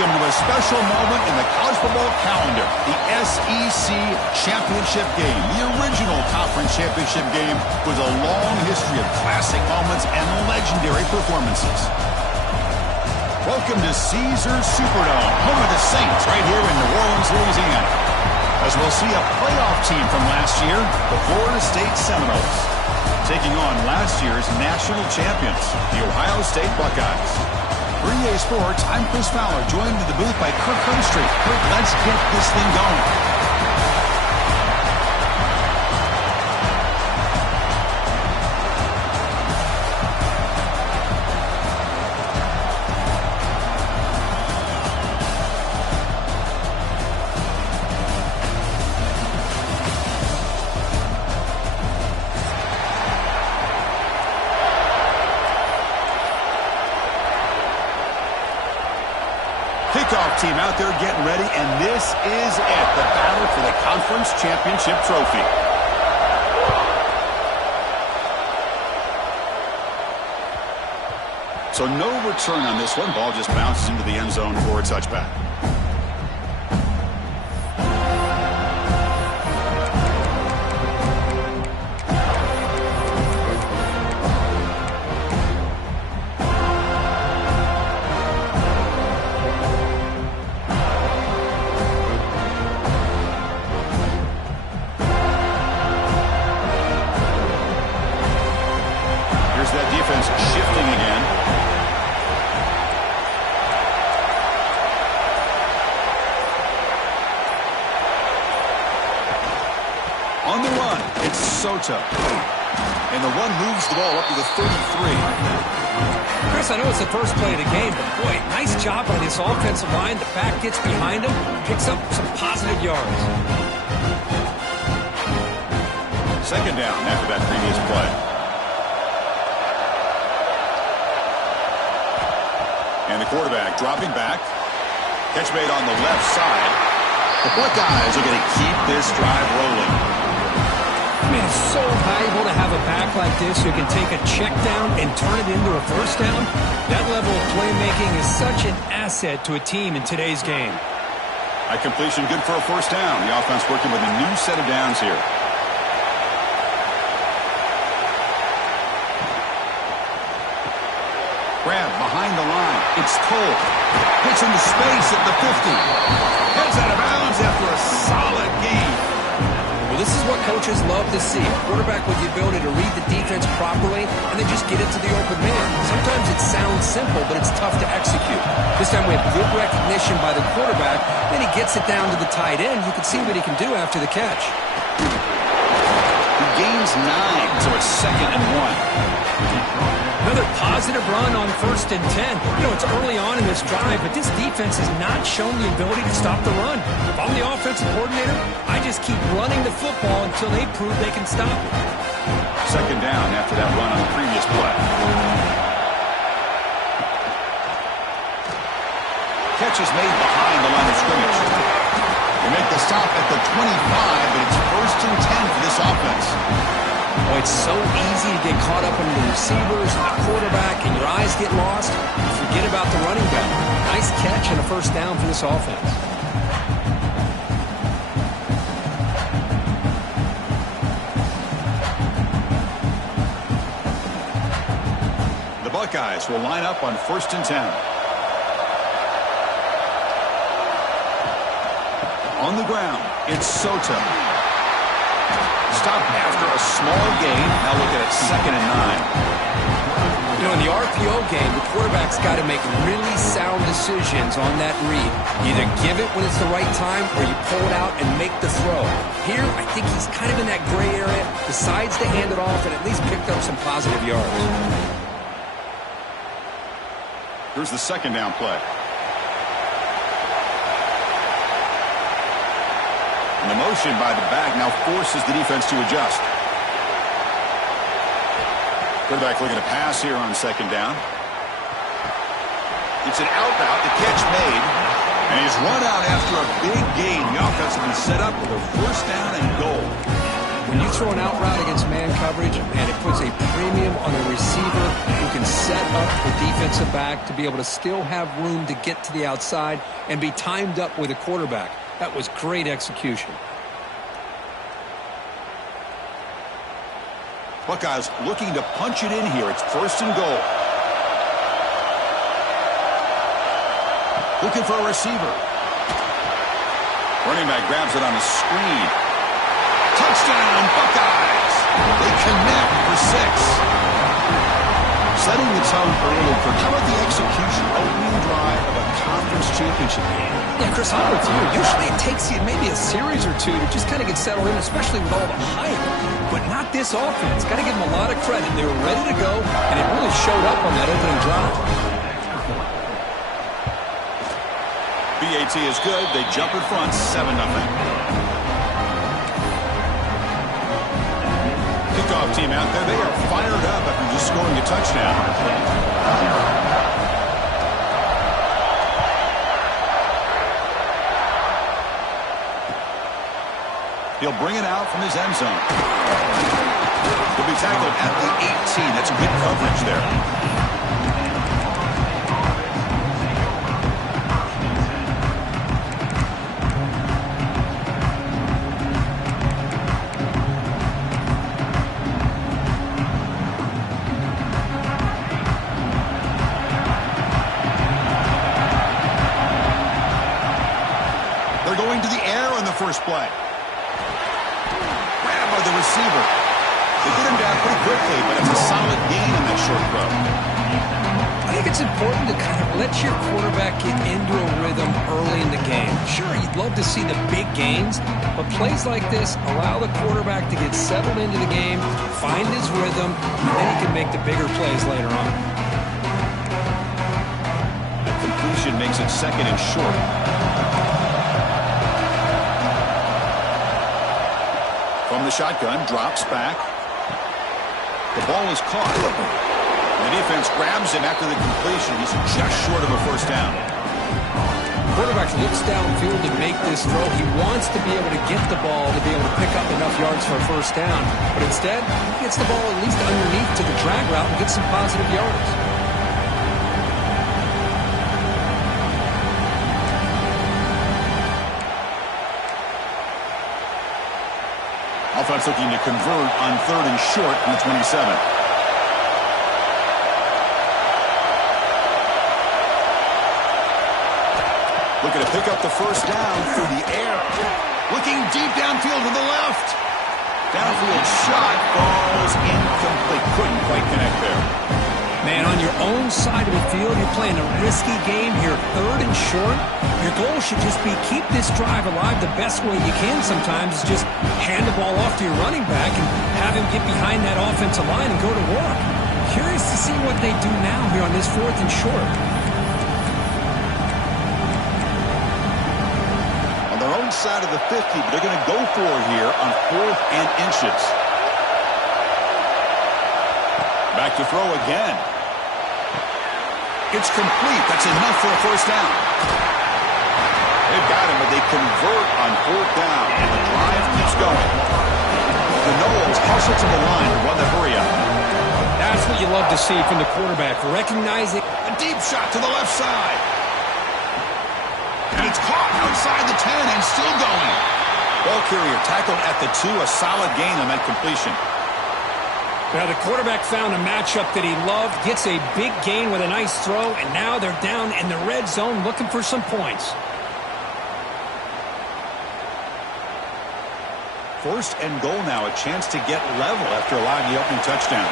Welcome to a special moment in the college football calendar, the SEC Championship Game. The original conference championship game with a long history of classic moments and legendary performances. Welcome to Caesars Superdome, home of the Saints, right here in New Orleans, Louisiana. As we'll see a playoff team from last year, the Florida State Seminoles, taking on last year's national champions, the Ohio State Buckeyes. For EA Sports, I'm Chris Fowler, joined in the booth by Kirk Herbstreit. Kirk, let's get this thing going. Kickoff team out there getting ready, and this is it, the battle for the conference championship trophy. So no return on this one. Ball just bounces into the end zone for a touchback. Shifting again. On the run, it's Soto. And the run moves the ball up to the 33. Chris, I know it's the first play of the game, but boy, nice job by this offensive line. The back gets behind him, picks up some positive yards. Second down after that previous play. And the quarterback dropping back. Catch made on the left side. The Buckeyes are going to keep this drive rolling. I mean, it's so valuable to have a back like this who can take a check down and turn it into a first down. That level of playmaking is such an asset to a team in today's game. A completion good for a first down. The offense working with a new set of downs here. Grab behind the line. It's Toll. Gets into space at the 50. Heads out of bounds after a solid gain. Well, this is what coaches love to see. A quarterback with the ability to read the defense properly and then just get it to the open man. Sometimes it sounds simple, but it's tough to execute. This time we have good recognition by the quarterback. Then he gets it down to the tight end. You can see what he can do after the catch. He gains 9, so it's 2nd and 1. Another positive run on 1st and 10. You know, it's early on in this drive, but this defense has not shown the ability to stop the run. If I'm the offensive coordinator, I just keep running the football until they prove they can stop it. Second down after that run on the previous play. Catch is made behind the line of scrimmage. They make the stop at the 25, but it's 1st and 10 for this offense. Oh, it's so easy to get caught up in the receivers and the quarterback, and your eyes get lost. You forget about the running back. Nice catch and a first down for this offense. The Buckeyes will line up on 1st and 10. On the ground, it's Soto. Stop after a small gain. Now look at it, 2nd and 9. You know, in the RPO game, the quarterback's got to make really sound decisions on that read. Either give it when it's the right time or you pull it out and make the throw. Here, I think he's kind of in that gray area, decides to hand it off and at least picked up some positive yards. Here's the 2nd down play. And the motion by the back now forces the defense to adjust. Quarterback looking to pass here on 2nd down. It's an out route, the catch made. And he's run out after a big gain. The offense has been set up with a 1st down and goal. When you throw an out route against man coverage, and it puts a premium on the receiver who can set up the defensive back to be able to still have room to get to the outside and be timed up with a quarterback. That was great execution. Buckeyes looking to punch it in here. It's 1st and goal. Looking for a receiver. Running back grabs it on a screen. Touchdown, Buckeyes! They connect for 6. Setting the tone early for how about the execution? Opening drive of a conference championship game. Yeah, Chris, I'm with you. Usually it takes you maybe a series or two to just kind of get settled in, especially with all the hype. But not this offense. Got to give them a lot of credit. They were ready to go, and it really showed up on that opening drive. BAT is good. They jump in front, 7-0. Kickoff team out there. They are fired up after just scoring a touchdown. He'll bring it out from his end zone. He'll be tackled at the 18. That's good coverage there. First play. Grabbed by the receiver. They get him down pretty quickly, but it's a solid gain on that short throw. I think it's important to kind of let your quarterback get into a rhythm early in the game. Sure, you'd love to see the big gains, but plays like this allow the quarterback to get settled into the game, find his rhythm, and then he can make the bigger plays later on. That completion makes it 2nd and short. From the shotgun, drops back. The ball is caught. The defense grabs him after the completion. He's just short of a 1st down. Quarterback looks downfield to make this throw. He wants to be able to get the ball to be able to pick up enough yards for a 1st down. But instead, he gets the ball at least underneath to the drag route and gets some positive yards. Offense looking to convert on 3rd and short from the 27. Looking to pick up the 1st down through the air. Looking deep downfield to the left. Downfield shot falls incomplete. Couldn't quite connect there. Man, on your own side of the field, you're playing a risky game here. 3rd and short. Your goal should just be keep this drive alive the best way you can sometimes. Is just hand the ball off to your running back and have him get behind that offensive line and go to work. Curious to see what they do now here on this 4th and short. On their own side of the 50, but they're going to go for it here on 4th and inches. Back to throw again. It's complete. That's enough for a 1st down. They've got him, but they convert on 4th down, and the drive keeps going. The Noles hustle to the line to run the hurry up. That's what you love to see from the quarterback, recognizing a deep shot to the left side. And it's caught outside the 10 and still going. Ball carrier tackled at the 2, a solid gain on that completion. Well, the quarterback found a matchup that he loved, gets a big gain with a nice throw, and now they're down in the red zone looking for some points. 1st and goal now, a chance to get level after allowing the opening touchdown.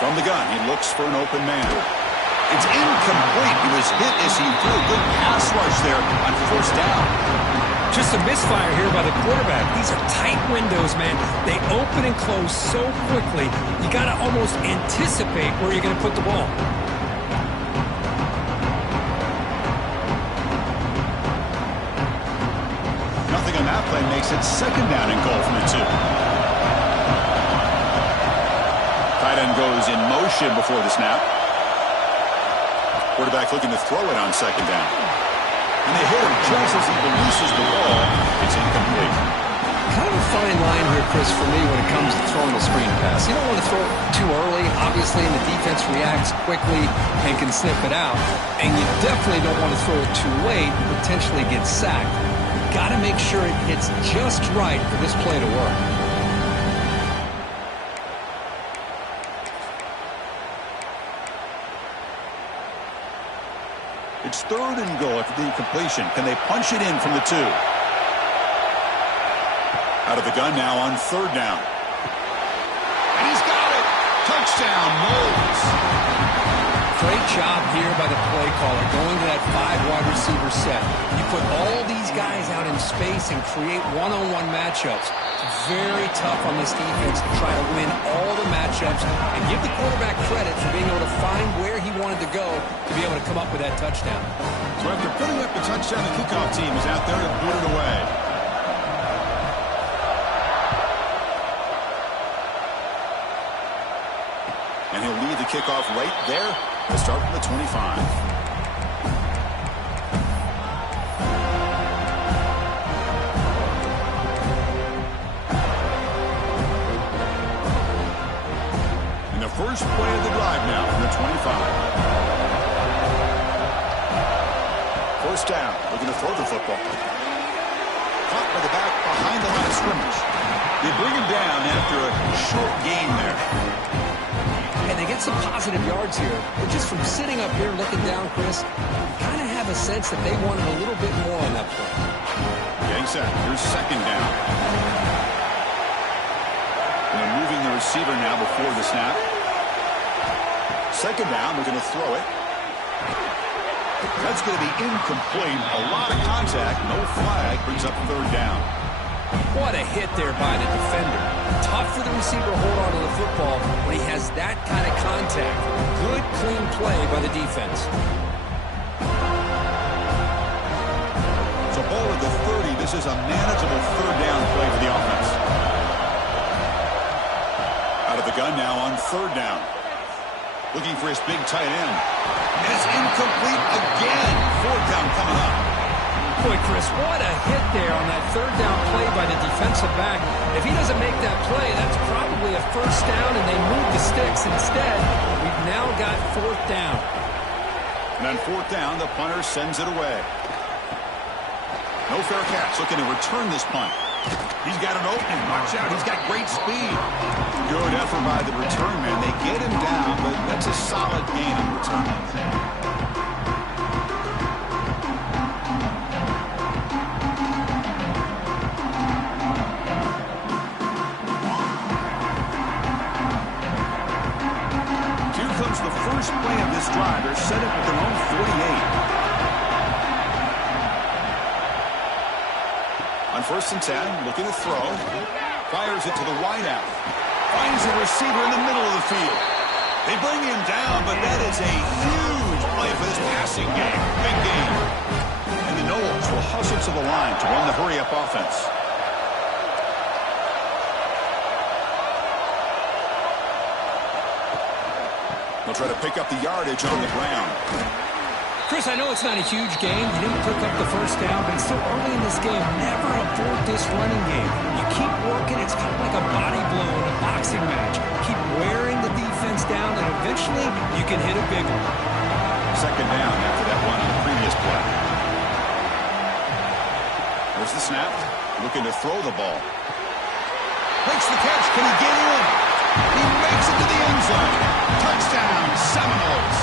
From the gun, he looks for an open man. It's incomplete. He was hit as he threw a good pass rush there on 1st down. Just a misfire here by the quarterback. These are tight windows, man. They open and close so quickly, you got to almost anticipate where you're going to put the ball. Nothing on that play makes it 2nd down and goal from the 2. Tight end goes in motion before the snap. Quarterback looking to throw it on 2nd down. And they hit him just as he releases the ball. It's incomplete. Kind of a fine line here, Chris, for me when it comes to throwing a screen pass. You don't want to throw it too early, obviously, and the defense reacts quickly and can sniff it out. And you definitely don't want to throw it too late and potentially get sacked. Got to make sure it hits just right for this play to work. It's 3rd and goal after the completion. Can they punch it in from the 2? Out of the gun now on 3rd down. And he's got it. Touchdown, Knowles. Great job here by the play caller going to that 5 wide receiver set. You put all these guys out in space and create one-on-one matchups. It's very tough on this defense to try to win all the matchups and give the quarterback credit for being able to find where he wanted to go to be able to come up with that touchdown. So after putting up the touchdown, the kickoff team is out there to boot it away. And he'll lead the kickoff right there. We'll start from the 25. And the first play of the drive now from the 25. First down, looking to throw the football. Caught by the back behind the line of scrimmage. They bring him down after a short gain there. And they get some positive yards here. But just from sitting up here looking down, Chris, you kind of have a sense that they wanted a little bit more on that play. Getting set. Here's 2nd down. And they're moving the receiver now before the snap. 2nd down. We're going to throw it. That's going to be incomplete. A lot of contact. No flag. Brings up 3rd down. What a hit there by the defender. Tough for the receiver to hold on to the football when he has that kind of contact. Good, clean play by the defense. So ball at the 30. This is a manageable 3rd down play for the offense. Out of the gun now on 3rd down. Looking for his big tight end. And it's incomplete again. 4th down coming up. Boy, Chris, what a hit there on that 3rd down play by the defensive back. If he doesn't make that play, that's probably a 1st down, and they move the sticks instead. We've now got 4th down. And on 4th down, the punter sends it away. No fair catch. Looking to return this punt. He's got an opening. Watch out. He's got great speed. Good effort by the return man. They get him down, but that's a solid gain in return. First play of this drive, they're set up at their own 48. On 1st and 10, looking to throw. Fires it to the wideout. Finds the receiver in the middle of the field. They bring him down, but that is a huge play for this passing game. Big game. And the Knowles will hustle to the line to run the hurry-up offense. They'll try to pick up the yardage on the ground. Chris, I know it's not a huge game. You didn't pick up the 1st down, but it's still early in this game. Never abort this running game. You keep working. It's kind of like a body blow in a boxing match. Keep wearing the defense down, and eventually you can hit a big one. 2nd down after that one on the previous play. There's the snap. Looking to throw the ball. Makes the catch. Can he get in? He makes it to the end zone. Touchdown, Seminoles.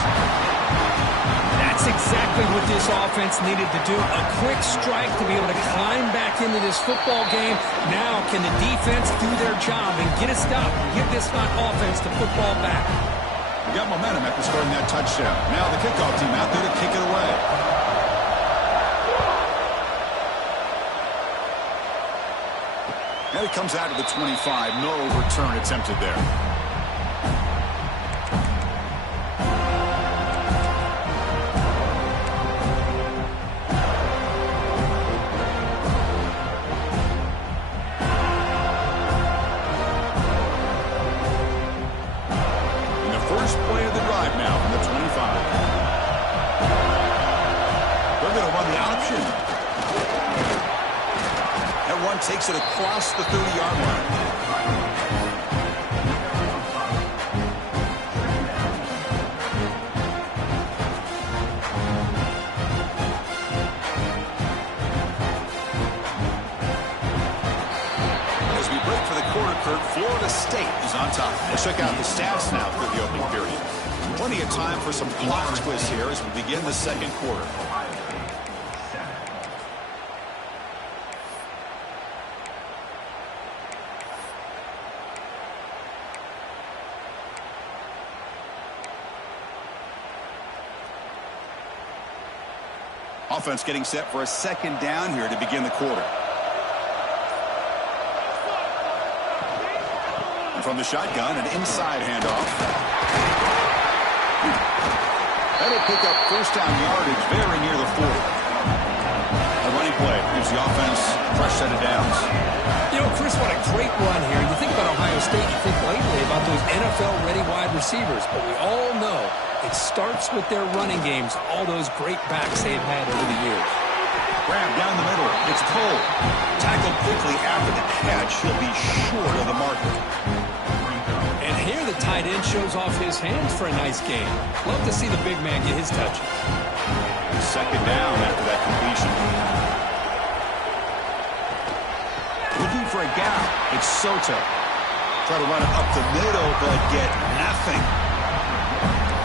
That's exactly what this offense needed to do. A quick strike to be able to climb back into this football game. Now can the defense do their job and get a stop? Give this offense the football back. We got momentum after scoring that touchdown. Now the kickoff team out there to kick it away. And it comes out to the 25. No return attempted there. And the first play of the drive now from the 25. They're going to run the option takes it across the 30-yard line. Florida State is on top. Let's check out the stats now through the opening period. Plenty of time for some clock twists here as we begin the second quarter. Offense getting set for a second down here to begin the quarter. From the shotgun, an inside handoff. That'll pick up first down yardage very near the 40. A running play gives the offense a fresh set of downs. You know, Chris, what a great run here. You think about Ohio State, you think lately about those NFL-ready wide receivers, but we all know it starts with their running games, all those great backs they've had over the years. Grab down the middle. It's Cole. Tackled quickly after the catch. He'll be short of the marker. And here the tight end shows off his hands for a nice gain. Love to see the big man get his touches. Second down after that completion. Looking for a gap. It's Soto. Try to run it up the middle, but get nothing.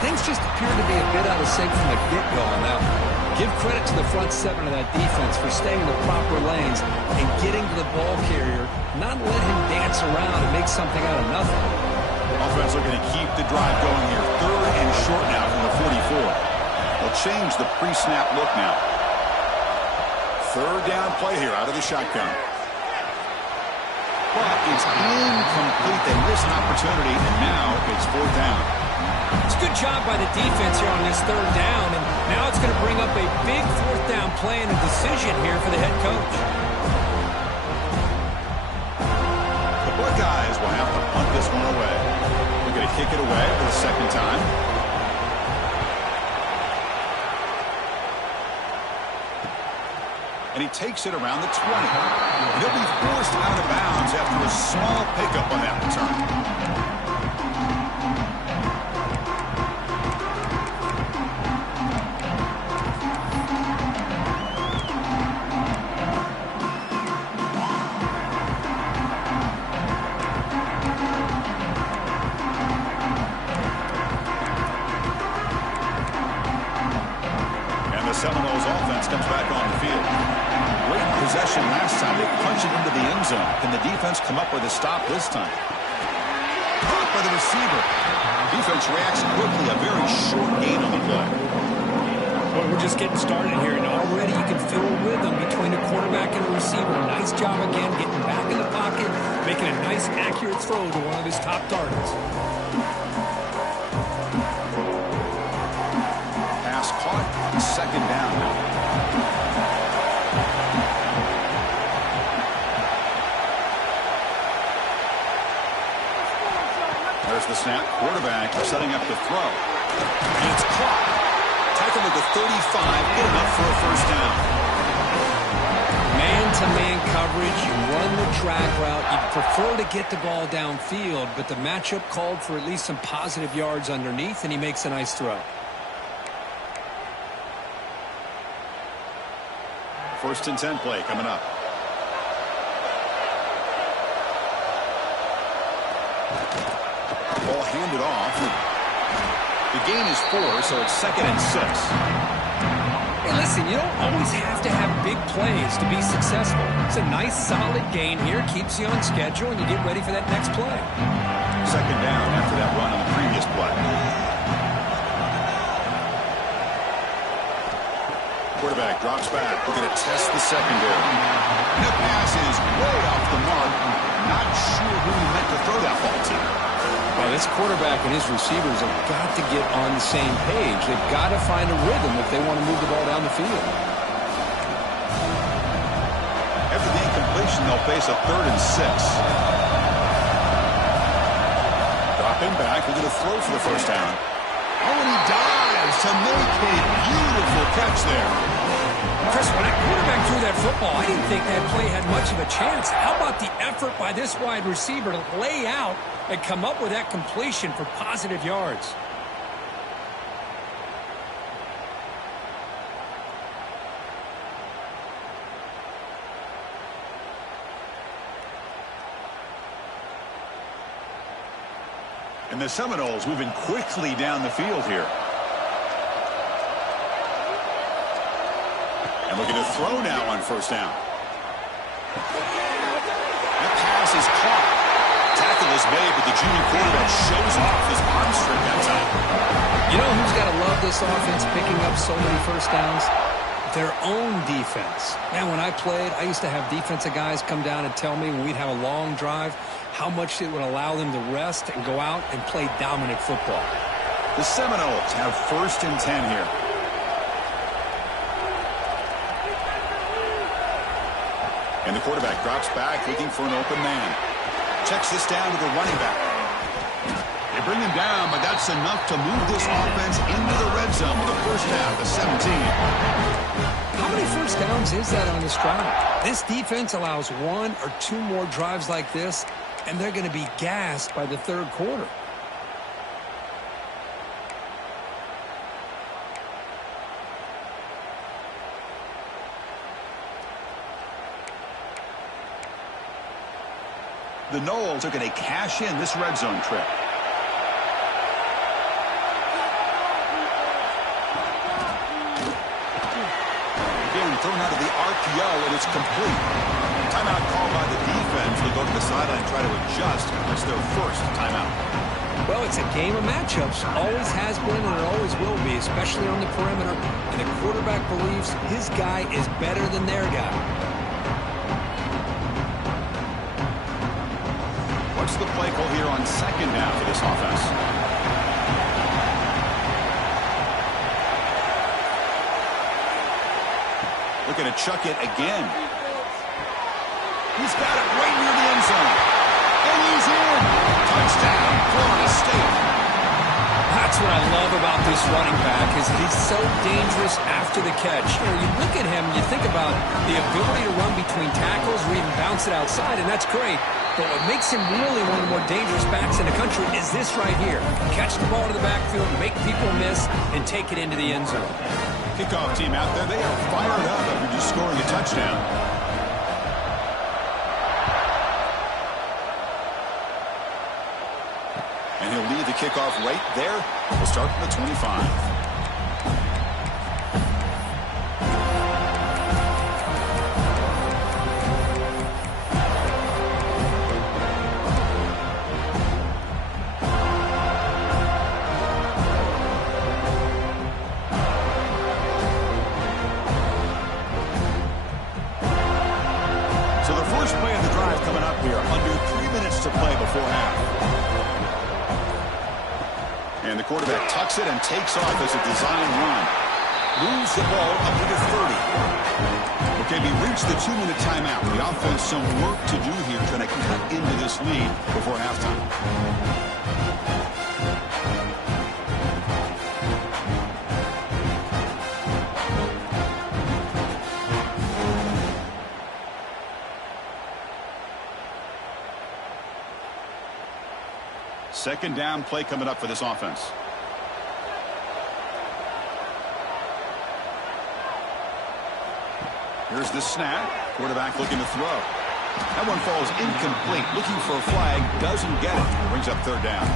Things just appear to be a bit out of sync from the get-go on that one. Give credit to the front seven of that defense for staying in the proper lanes and getting to the ball carrier, not let him dance around and make something out of nothing. Offense looking to keep the drive going here. Third and short now from the 44. They'll change the pre-snap look now. Third down play here out of the shotgun. But it's incomplete. They missed an opportunity, and now it's fourth down. It's a good job by the defense here on this third down, and now it's going to bring up a big fourth down play and a decision here for the head coach. The Buckeyes will have to punt this one away. They're going to kick it away for the second time. And he takes it around the 20. And he'll be forced out of bounds after a small pickup on that return. Seminoles offense comes back on the field. Great possession last time. They punch it into the end zone. Can the defense come up with a stop this time? Caught by the receiver. Defense reacts quickly. A very short gain on the play. Well, we're just getting started here, and already you can feel a rhythm between the quarterback and the receiver. Nice job again getting back in the pocket, making a nice, accurate throw to one of his top targets. Pass caught. Second down. There's the snap. Quarterback setting up the throw. And it's caught. Tackled at the 35. Good enough for a first down. Man-to-man coverage. You run the drag route. You prefer to get the ball downfield, but the matchup called for at least some positive yards underneath, and he makes a nice throw. First and 10 play coming up. Ball handed off. The gain is 4, so it's second and 6. Hey, listen, you don't always have to have big plays to be successful. It's a nice, solid gain here. Keeps you on schedule, and you get ready for that next play. Second down after that run on the previous play. Quarterback drops back. We're going to test the secondary. The pass is way off the mark. Not sure who he meant to throw that ball to. Well, this quarterback and his receivers have got to get on the same page. They've got to find a rhythm if they want to move the ball down the field. After the incompletion, they'll face a third and 6. Dropping back. We're going to throw for the first down. Oh, and he dives to make a beautiful catch there. Chris, when that quarterback threw that football, I didn't think that play had much of a chance. How about the effort by this wide receiver to lay out and come up with that completion for positive yards? And the Seminoles moving quickly down the field here. And looking to throw now on first down. That pass is caught. Tackle is made, but the junior quarterback shows off his arm strength that time. You know who's got to love this offense picking up so many first downs? Their own defense. Man, when I played, I used to have defensive guys come down and tell me when we'd have a long drive how much it would allow them to rest and go out and play dominant football. The Seminoles have 1st and 10 here. And the quarterback drops back looking for an open man. Checks this down to the running back. They bring him down, but that's enough to move this offense into the red zone with the first half of 17. How many first downs is that on this drive? This defense allows 1 or 2 more drives like this, and they're going to be gassed by the third quarter. The Noles are going to cash in this red zone trip. Again, thrown out of the RPO, and it's complete. Timeout called by the defense. They go to the sideline and try to adjust. It's their first timeout. Well, it's a game of matchups. Always has been and it always will be, especially on the perimeter. And the quarterback believes his guy is better than their guy. What's the play call here on second down for this offense? Looking to chuck it again. He's got it right near the end zone. And he's in. Touchdown, Florida State. That's what I love about this running back is he's so dangerous after the catch. You know, you look at him, you think about the ability to run between tackles or even bounce it outside, and that's great. But what makes him really one of the more dangerous backs in the country is this right here. Catch the ball to the backfield, make people miss, and take it into the end zone. Kickoff team out there, they are fired up after just scoring a touchdown. And he'll lead the kickoff right there. We'll start from the 25. So the first play of the drive coming up here, under 3 minutes to play before half. And the quarterback tucks it and takes off as a design run. Moves the ball up to the 30. Okay, we reached the 2-minute timeout. The offense some work to do here trying to cut into this lead before halftime. Second down play coming up for this offense. Here's the snap. Quarterback looking to throw. That one falls incomplete. Looking for a flag. Doesn't get it. Brings up third down.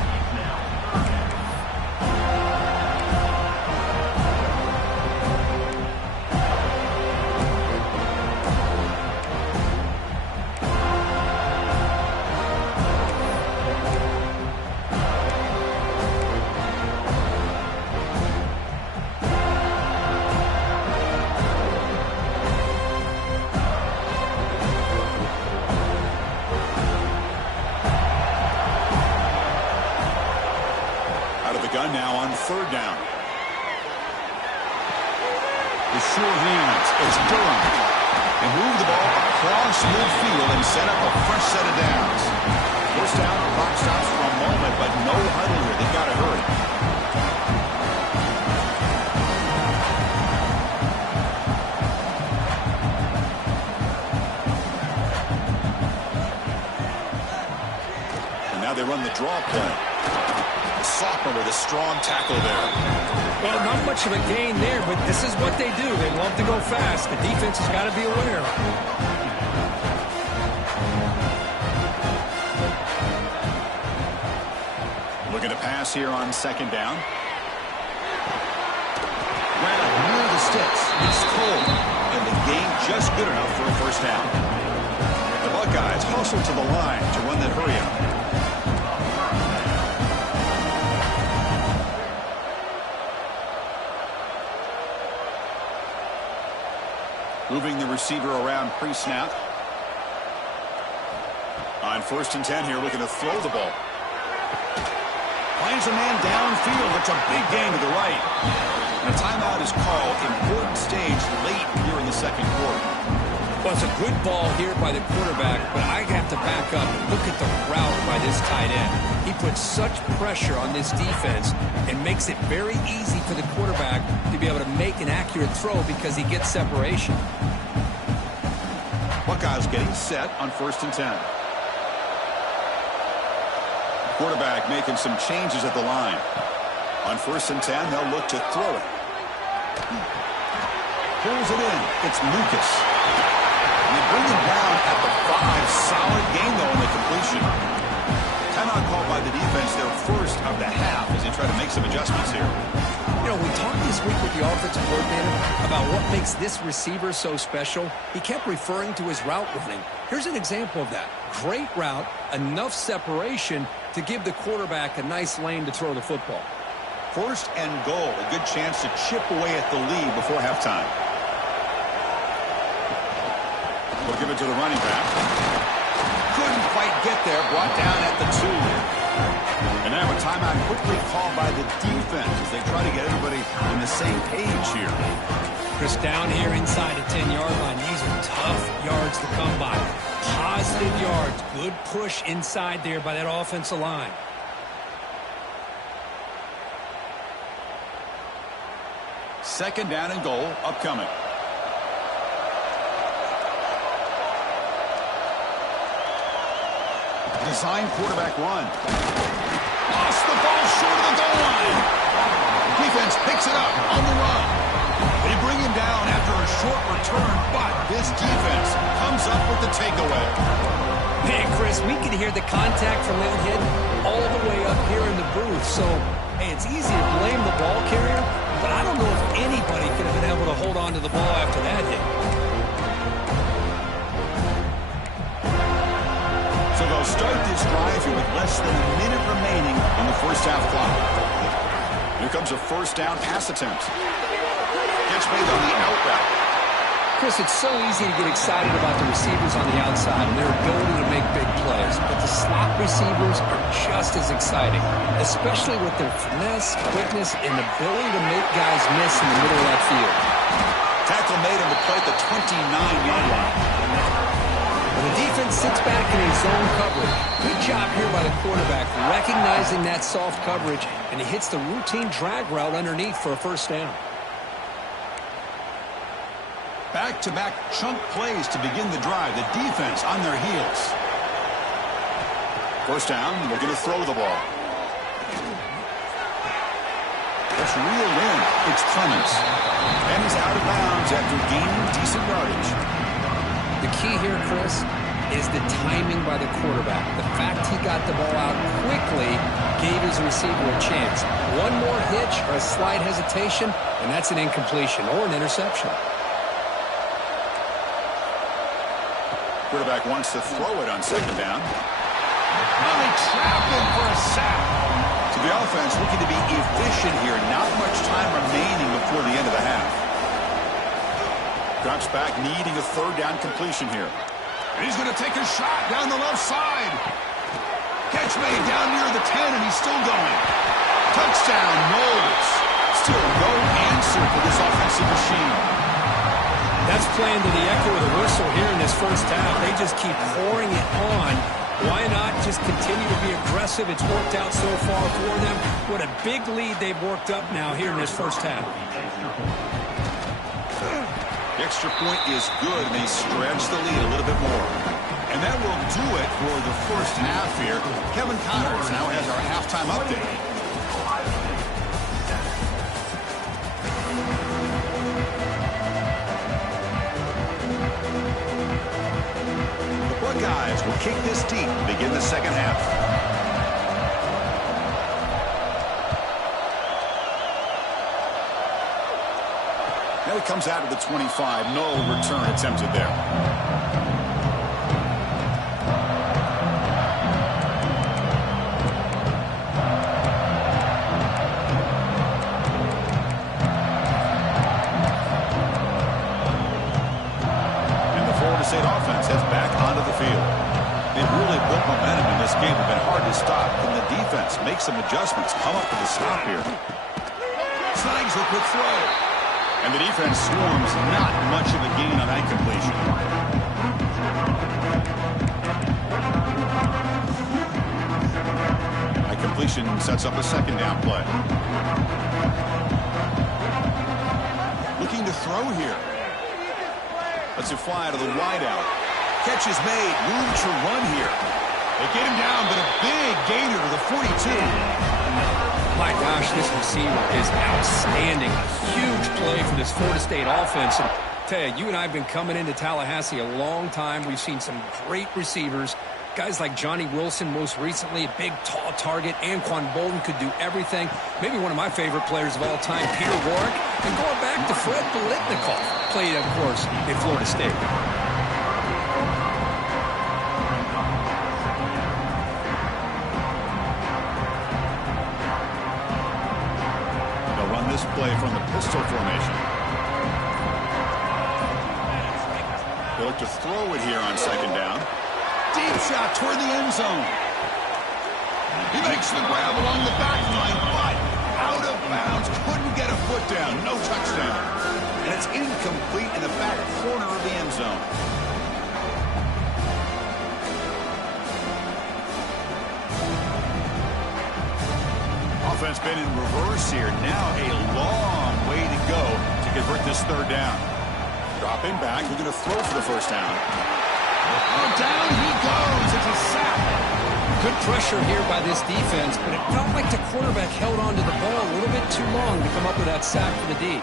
Gun now on third down. With sure hands, it's Durham. They move the ball across midfield and set up a fresh set of downs. First down, clock stops for a moment, but no huddle here. They've got to hurry. Now they run the draw play. The sophomore with a strong tackle there. Well, not much of a gain there, but this is what they do. They love to go fast. The defense has got to be aware. Looking to pass here on second down. Ran up near the sticks. It's cold. And the gain just good enough for a first down. The Buckeyes hustle to the line to run that hurry up. Moving the receiver around pre-snap. On 1st and 10 here, looking to throw the ball. Finds a man downfield. It's a big gain to the right. And a timeout is called. Important stage late here in the second quarter. Well, it's a good ball here by the quarterback, but I have to back up and look at the route by this tight end. He puts such pressure on this defense and makes it very easy for the quarterback to be able to make an accurate throw because he gets separation. Buckeyes getting set on 1st and 10. Quarterback making some changes at the line. On 1st and 10, they'll look to throw it. Pulls it in. It's Lucas. And they bring him down at the 5. Solid gain, though, on the completion. Timeout called by the defense, their first of the half, as they try to make some adjustments here. You know, we talked this week with the offensive coordinator about what makes this receiver so special. He kept referring to his route running. Here's an example of that. Great route, enough separation to give the quarterback a nice lane to throw the football. 1st and goal, a good chance to chip away at the lead before halftime. We'll give it to the running back. Couldn't quite get there, brought down at the 2. And now a timeout quickly called by the defense as they try to get everybody on the same page here. Chris, down here inside the 10-yard line, these are tough yards to come by. Positive yards, good push inside there by that offensive line. Second down and goal upcoming. Design quarterback run. Lost the ball short of the goal line. Defense picks it up on the run. They bring him down after a short return, but this defense comes up with the takeaway. Man, Chris, we can hear the contact from that hit all the way up here in the booth. So, hey, it's easy to blame the ball carrier, but I don't know if anybody could have been able to hold on to the ball after that hit. So they'll start this drive here with less than a minute remaining on the first half clock. Here comes a first down pass attempt. Catch made on the out route. Chris, it's so easy to get excited about the receivers on the outside and their ability to make big plays, but the slot receivers are just as exciting, especially with their finesse, quickness, and ability to make guys miss in the middle of that field. Tackle made him to play at the 29-yard line. When the defense sits back in a zone coverage, good job here by the quarterback recognizing that soft coverage, and he hits the routine drag route underneath for a first down. Back-to-back chunk plays to begin the drive. The defense on their heels. First down, we're going to throw the ball. That's reeled in. It's Clemens. And he's out of bounds after gaining decent yardage. The key here, Chris, is the timing by the quarterback. The fact he got the ball out quickly gave his receiver a chance. One more hitch or a slight hesitation, and that's an incompletion or an interception. Quarterback wants to throw it on second down. Well, they trap him for a sack. So the offense looking to be efficient here. Not much time remaining before the end of the half. Drops back, needing a third down completion here. And he's going to take a shot down the left side. Catch made down near the 10, and he's still going. Touchdown, Knowles. Still no answer for this offensive machine. That's playing to the echo of the whistle here in this first half. They just keep pouring it on. Why not just continue to be aggressive? It's worked out so far for them. What a big lead they've worked up now here in this first half. The extra point is good, and they stretch the lead a little bit more. And And that will do it for the first half here. Kevin Connors now has our halftime update. The Buckeyes will kick this deep to begin the second half. Now it comes out of the 25. No return attempted there. State offense heads back onto the field. They've really built momentum in this game. It's been hard to stop. Can the defense make some adjustments? Come up with a stop here. Snags a quick throw. And the defense swarms. Not much of a gain on that completion. That completion sets up a second down play. Looking to throw here. Lets it fly to the wideout. Catch is made. Room to run here. They get him down, but a big gainer to the 42. My gosh, this receiver is outstanding. A huge play for this Florida State offense. And Ted, you and I have been coming into Tallahassee a long time. We've seen some great receivers. Guys like Johnny Wilson, most recently, a big, tall target. Anquan Bolden could do everything. Maybe one of my favorite players of all time, Peter Warrick. And going back to Fred Biletnikoff, played, of course, in Florida State. They'll run this play from the pistol formation. They look to throw it here on second down. Deep shot toward the end zone. He makes the grab along the back line, but out of bounds. Couldn't get a foot down. No touchdown. And it's incomplete in the back corner of the end zone. Offense been in reverse here. Now a long way to go to convert this third down. Dropping back. We're going to throw for the first down. Oh, down he goes. It's a sack. Good pressure here by this defense, but it felt like the quarterback held on to the ball a little bit too long to come up with that sack for the D.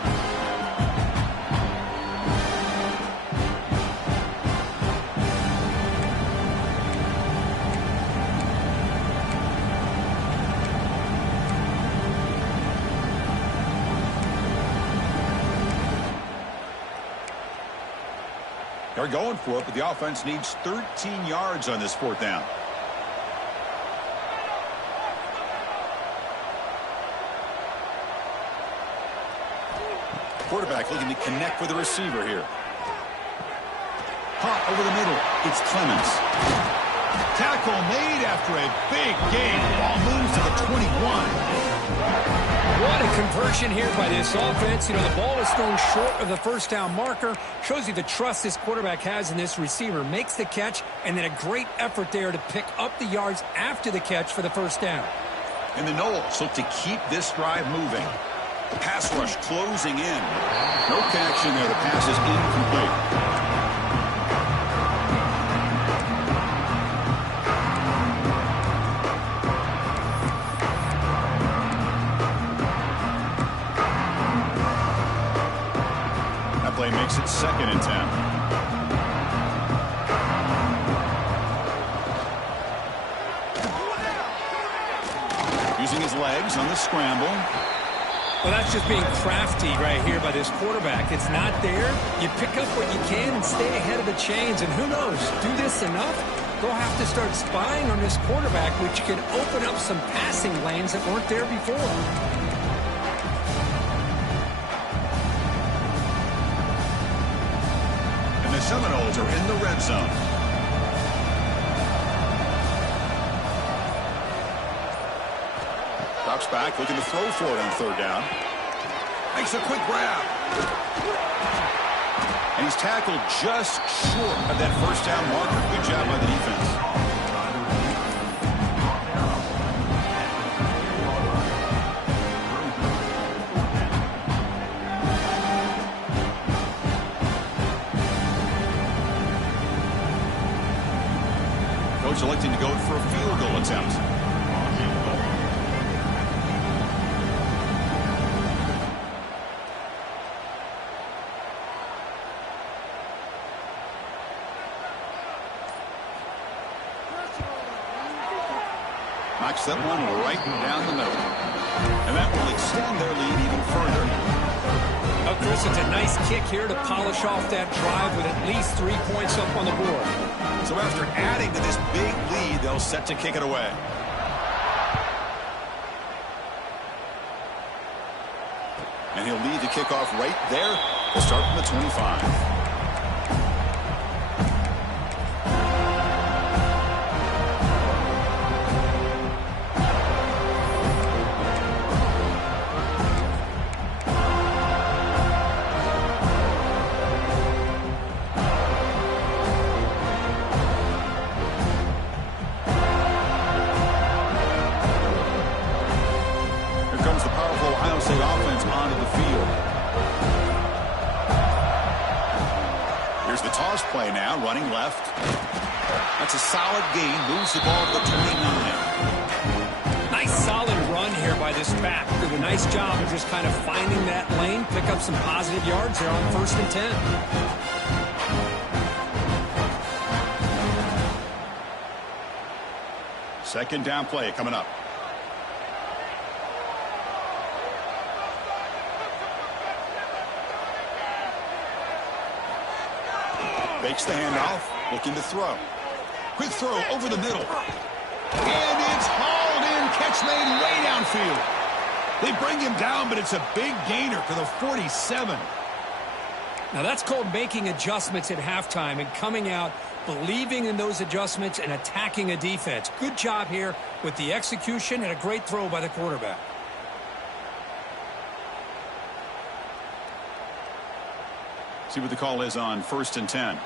They're going for it, but the offense needs 13 yards on this fourth down. Quarterback looking to connect with the receiver here. Hot over the middle. It's Clemens. Tackle made after a big gain. Ball moves to the 21. What a conversion here by this offense. You know, the ball is thrown short of the first down marker. Shows you the trust this quarterback has in this receiver. Makes the catch, and then a great effort there to pick up the yards after the catch for the first down. And the Noles look to keep this drive moving. The pass rush closing in. No connection there. The pass is incomplete. Play makes it 2nd and 10. Using his legs on the scramble. Well, that's just being crafty right here by this quarterback. It's not there. You pick up what you can and stay ahead of the chains. And who knows, do this enough, they'll have to start spying on this quarterback, which could open up some passing lanes that weren't there before. The Seminoles are in the red zone. Drops back, looking to throw for it on third down. Makes a quick grab. And he's tackled just short of that first down marker. Good job by the defense. Steelers electing to go for a field goal attempt. Knocks that one right down the middle. And that will extend their lead even further. Oh, Chris, it's a nice kick here to polish off that drive with at least 3 points up on the board. So after adding to this big lead, they'll set to kick it away. And he'll lead the kickoff right there to start from the 25. Offense onto the field. Here's the toss play now, running left. That's a solid gain, moves the ball to the 29. Nice solid run here by this back. Did a nice job of just kind of finding that lane, pick up some positive yards there on 1st and 10. Second down play coming up. Fakes the handoff, looking to throw. Quick throw over the middle. And it's hauled in, catch made way downfield. They bring him down, but it's a big gainer for the 47. Now that's called making adjustments at halftime and coming out, believing in those adjustments and attacking a defense. Good job here with the execution and a great throw by the quarterback. See what the call is on 1st and 10.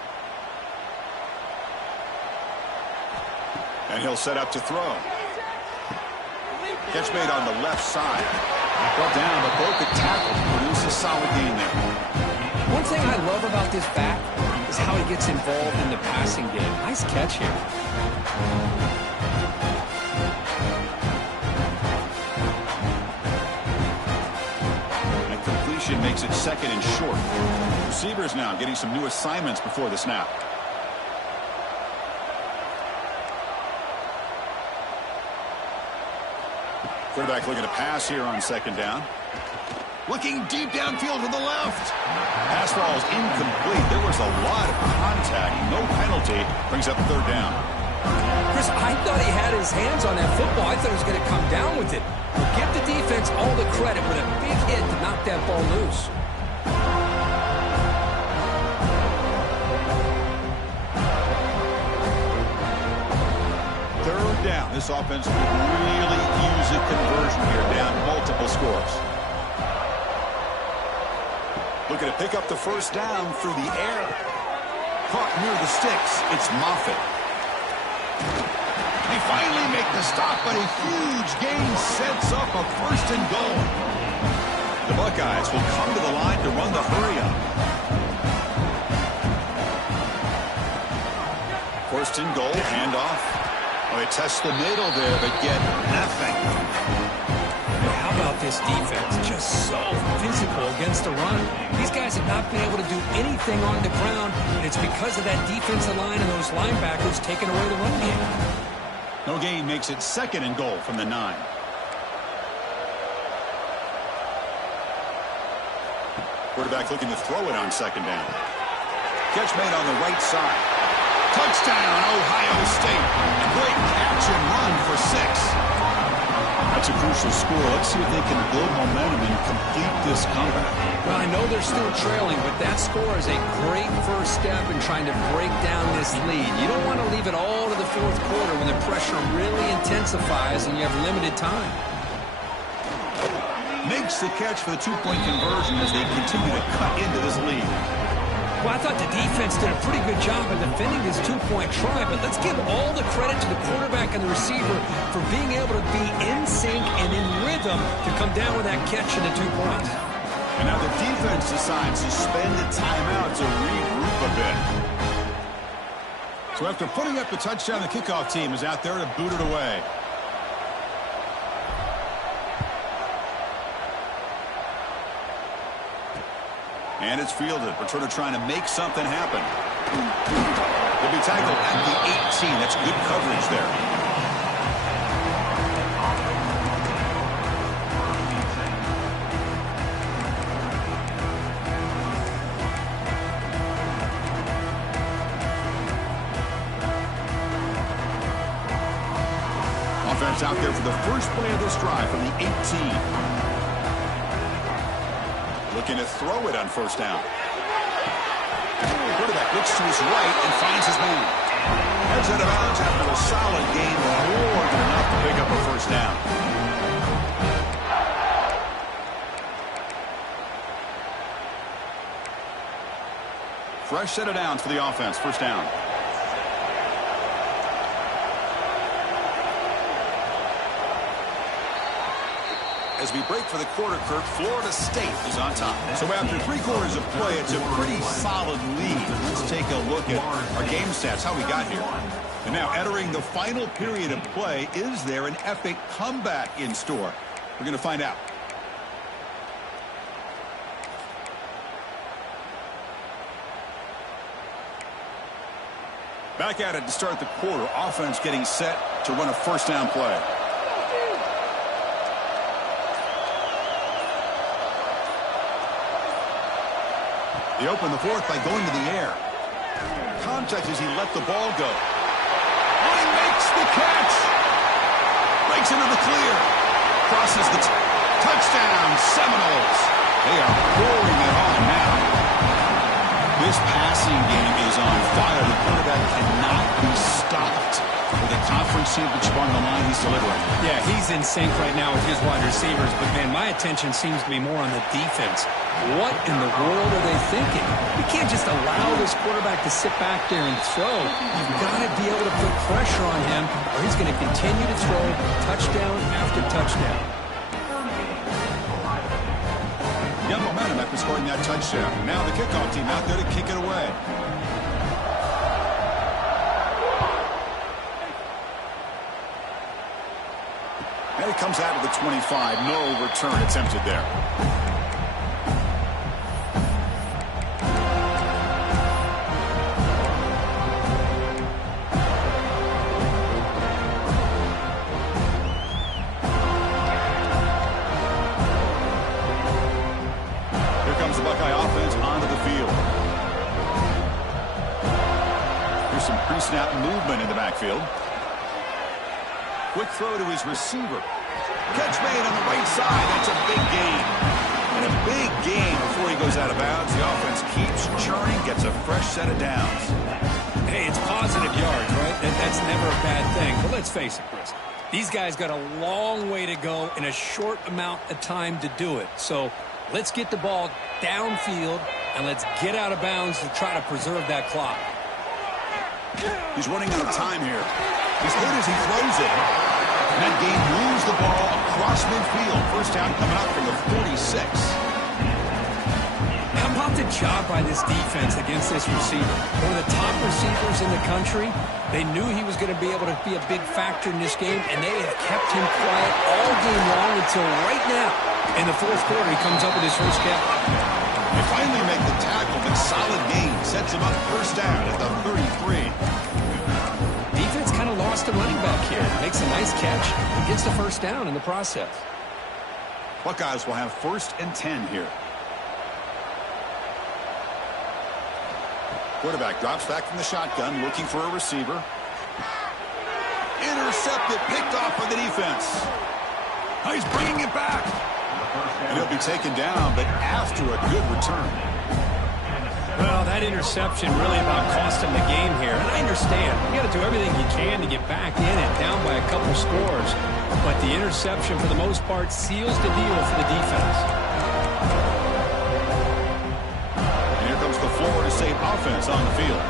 And he'll set up to throw. Catch made on the left side. Brought down, but both the tackles produce a solid gain there. One thing I love about this back is how he gets involved in the passing game. Nice catch here. And completion makes it 2nd and short. Receivers now getting some new assignments before the snap. Quarterback looking to pass here on 2nd down. Looking deep downfield to the left. Pass ball is incomplete. There was a lot of contact. No penalty. Brings up 3rd down. Chris, I thought he had his hands on that football. I thought he was going to come down with it. But give the defense all the credit with a big hit to knock that ball loose. Down. This offense could really use a conversion here, down multiple scores. Looking to pick up the 1st down through the air. Caught near the sticks. It's Moffitt. They finally make the stop, but a huge gain sets up a 1st and goal. The Buckeyes will come to the line to run the hurry up. 1st and goal, handoff. Oh, they test the middle there, but get nothing. How about this defense? Just so physical against the run. These guys have not been able to do anything on the ground, and it's because of that defensive line and those linebackers taking away the run game. No gain makes it 2nd and goal from the 9. Quarterback looking to throw it on 2nd down. Catch made on the right side. Touchdown, Ohio State. A great catch and run for 6. That's a crucial score. Let's see if they can build momentum and complete this comeback. Well, I know they're still trailing, but that score is a great first step in trying to break down this lead. You don't want to leave it all to the 4th quarter when the pressure really intensifies and you have limited time. Makes the catch for the 2-point conversion as they continue to cut into this lead. Well, I thought the defense did a pretty good job of defending this 2-point try, but let's give all the credit to the quarterback and the receiver for being able to be in sync and in rhythm to come down with that catch and the 2 points. And now the defense decides to spend a timeout to regroup a bit. So after putting up the touchdown, the kickoff team is out there to boot it away. And it's fielded. Returner trying to make something happen. He'll be tackled at the 18. That's good coverage there. Offense out there for the first play of this drive from the 18. Looking to throw it on first down. The quarterback looks to his right and finds his man. Heads out of bounds after a solid gain, more than enough to pick up a first down. Fresh set of downs for the offense. First down. As we break for the quarter, Kirk, Florida State is on top. So after 3 quarters of play, it's a pretty solid lead. Let's take a look at our game stats, how we got here. And now entering the final period of play, is there an epic comeback in store? We're going to find out. Back at it to start the quarter. Offense getting set to run a first down play. They open the fourth by going to the air. Contact as he let the ball go. Oh, he makes the catch. Breaks into the clear. Crosses the touchdown. Seminoles. They are pouring it on now. This passing game is on fire. The quarterback cannot be stopped. With a conference championship on the line, he's delivering. Yeah, he's in sync right now with his wide receivers. But, man, my attention seems to be more on the defense. What in the world are they thinking? You can't just allow this quarterback to sit back there and throw. You've got to be able to put pressure on him, or he's going to continue to throw touchdown after touchdown. Got momentum after scoring that touchdown. Now the kickoff team out there to kick it away. And it comes out of the 25. No return attempted there. Snap movement in the backfield. Quick throw to his receiver. Catch made on the right side. That's a big gain. And a big gain before he goes out of bounds. The offense keeps churning, gets a fresh set of downs. Hey, it's positive yards, right? That's never a bad thing. But let's face it, Chris. These guys got a long way to go in a short amount of time to do it. So let's get the ball downfield and let's get out of bounds to try to preserve that clock. He's running out of time here. He's hit as he throws it. And that game moves the ball across midfield. First down coming up from the 46. How about the job by this defense against this receiver? One of the top receivers in the country. They knew he was going to be able to be a big factor in this game, and they have kept him quiet all game long until right now. In the fourth quarter, he comes up with his first catch. They finally make the tackle, but solid gain sets him up first down at the 33. Defense kind of lost a running back here. Makes a nice catch and gets the first down in the process. Buckeyes will have 1st and 10 here. Quarterback drops back from the shotgun, looking for a receiver. Intercepted, picked off by the defense. Oh, he's bringing it back. And he'll be taken down, but after a good return. Well, that interception really about cost him the game here. And I understand. You got to do everything you can to get back in it, down by a couple scores. But the interception, for the most part, seals the deal for the defense. And here comes the Florida State offense on the field.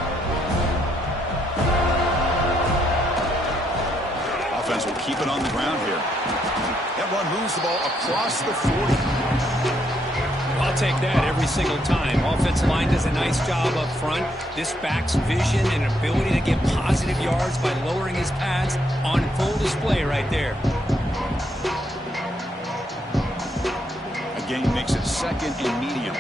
Offense will keep it on the ground here. That one moves the ball across the 40. I'll take that every single time. Offensive line does a nice job up front. This back's vision and ability to get positive yards by lowering his pads on full display right there. Again, makes it 2nd and medium.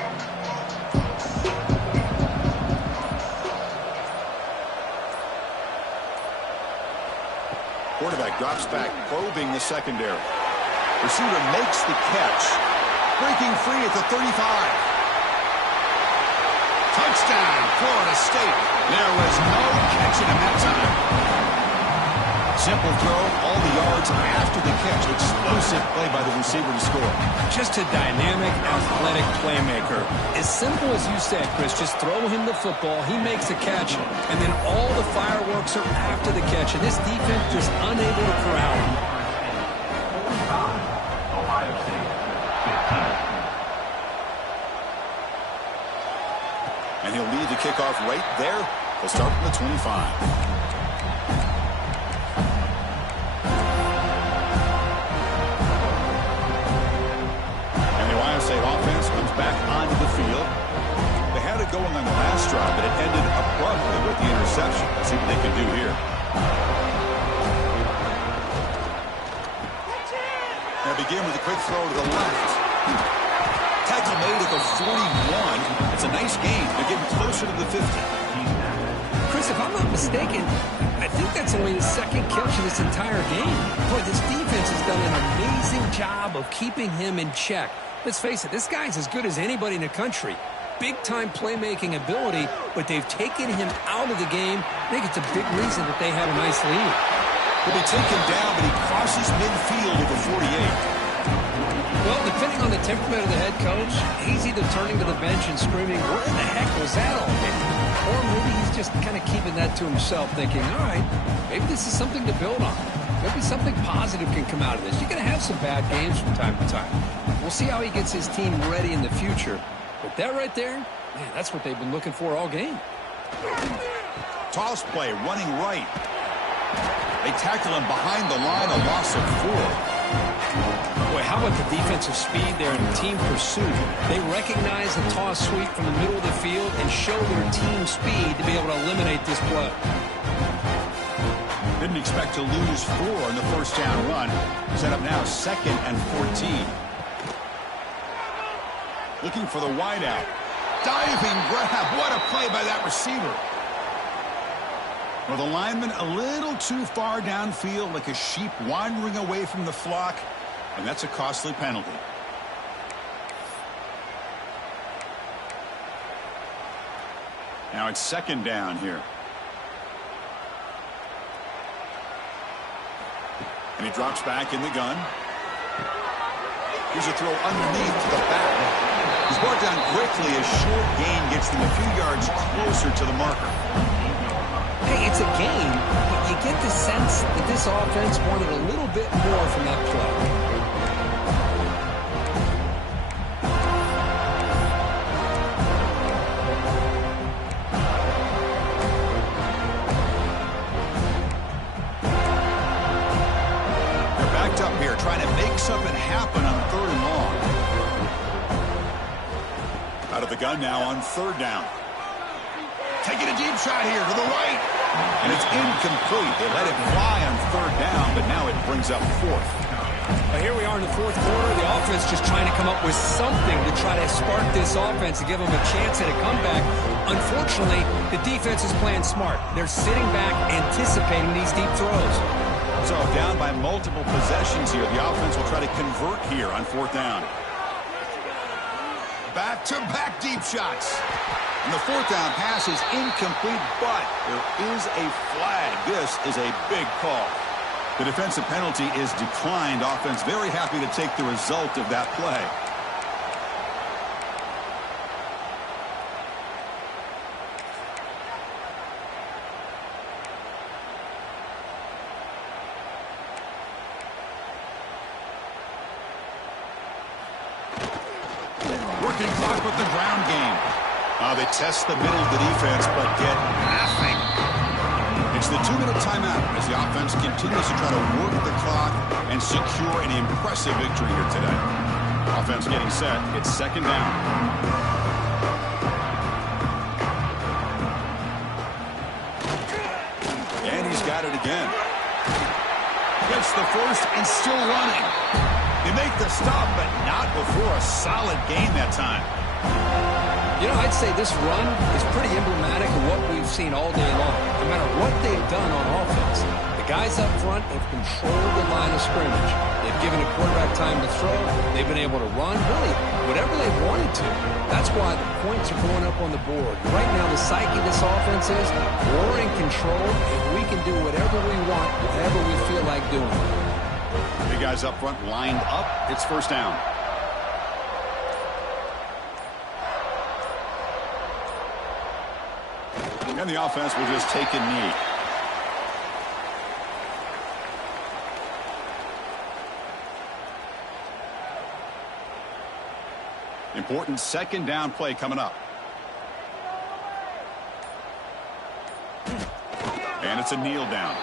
Quarterback drops back, probing the secondary. Receiver makes the catch. Breaking free at the 35. Touchdown, Florida State. There was no catching him that time. Simple throw, all the yards after the catch. Explosive play by the receiver to score. Just a dynamic, athletic playmaker. As simple as you said, Chris, just throw him the football, he makes a catch, and then all the fireworks are after the catch. And this defense just unable to corral him. And he'll lead the kickoff right there. He'll start from the 25. Offense comes back onto the field. They had it going on the last drive, but it ended abruptly with the interception. Let's see what they can do here. Now begin with a quick throw to the left. Tackle made at the 41. It's a nice gain. They're getting closer to the 50. Chris, if I'm not mistaken, I think that's only his 2nd catch of this entire game. Boy, this defense has done an amazing job of keeping him in check. Let's face it, this guy's as good as anybody in the country. Big-time playmaking ability, but they've taken him out of the game. I think it's a big reason that they had a nice lead. Well, they take him down, but he crosses midfield at the 48. Well, depending on the temperament of the head coach, he's either turning to the bench and screaming, where the heck was that all day? Or maybe he's just kind of keeping that to himself, thinking, all right, maybe this is something to build on. Maybe something positive can come out of this. You're going to have some bad games from time to time. We'll see how he gets his team ready in the future. But that right there, man, that's what they've been looking for all game. Toss play, running right. They tackle him behind the line, a loss of 4. Boy, how about the defensive speed there in team pursuit? They recognize the toss sweep from the middle of the field and show their team speed to be able to eliminate this play. Didn't expect to lose 4 on the first down run. Set up now 2nd and 14. Looking for the wideout. Diving grab. What a play by that receiver. Well, the lineman a little too far downfield, like a sheep wandering away from the flock. And that's a costly penalty. Now it's 2nd down here. And he drops back in the gun. Here's a throw underneath to the back. He's brought down quickly. A short gain gets them a few yards closer to the marker. Hey, it's a game, but you get the sense that this offense wanted a little bit more from that play. Up here trying to make something happen on 3rd and long. Out of the gun now on 3rd down. Taking a deep shot here to the right. And it's incomplete. They let it fly on 3rd down, but now it brings up 4th. Well, here we are in the 4th quarter. The offense just trying to come up with something to try to spark this offense and give them a chance at a comeback. Unfortunately, the defense is playing smart. They're sitting back, anticipating these deep throws. So down by multiple possessions here. The offense will try to convert here on 4th down. Back-to-back deep shots. And the 4th down pass is incomplete, but there is a flag. This is a big call. The defensive penalty is declined. Offense very happy to take the result of that play. Working clock with the ground game. They test the middle of the defense, but get nothing. It's the 2-minute timeout as the offense continues to try to work the clock and secure an impressive victory here today. Offense getting set. It's second down. And he's got it again. Gets the first and still running. They make the stop, but not before a solid gain that time. You know, I'd say this run is pretty emblematic of what we've seen all day long. No matter what they've done on offense, the guys up front have controlled the line of scrimmage. They've given the quarterback time to throw. They've been able to run, really, whatever they've wanted to. That's why the points are going up on the board. Right now, the psyche of this offense is we're in control, and we can do whatever we want, whatever we feel like doing. The guys up front lined up. It's first down. And the offense will just take a knee. Important second down play coming up. And it's a kneel down.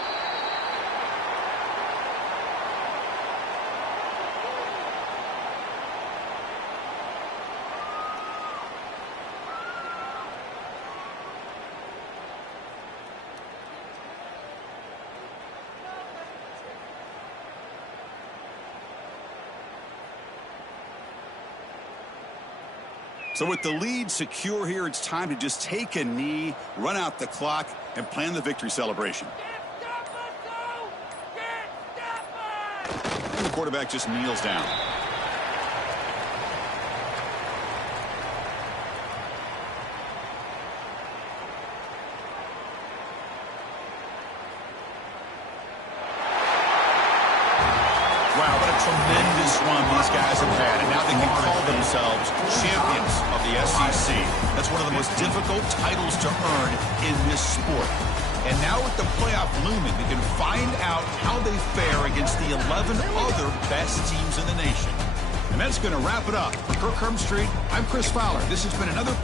So with the lead secure here, it's time to just take a knee, run out the clock, and plan the victory celebration. And the quarterback just kneels down. Wow, what a tremendous run these guys have had, and now they can call themselves champions of the SEC. That's one of the most difficult titles to earn in this sport. And now with the playoff looming, they can find out how they fare against the 11 other best teams in the nation. And that's going to wrap it up. For Kirk Hermstreet, I'm Chris Fowler. This has been another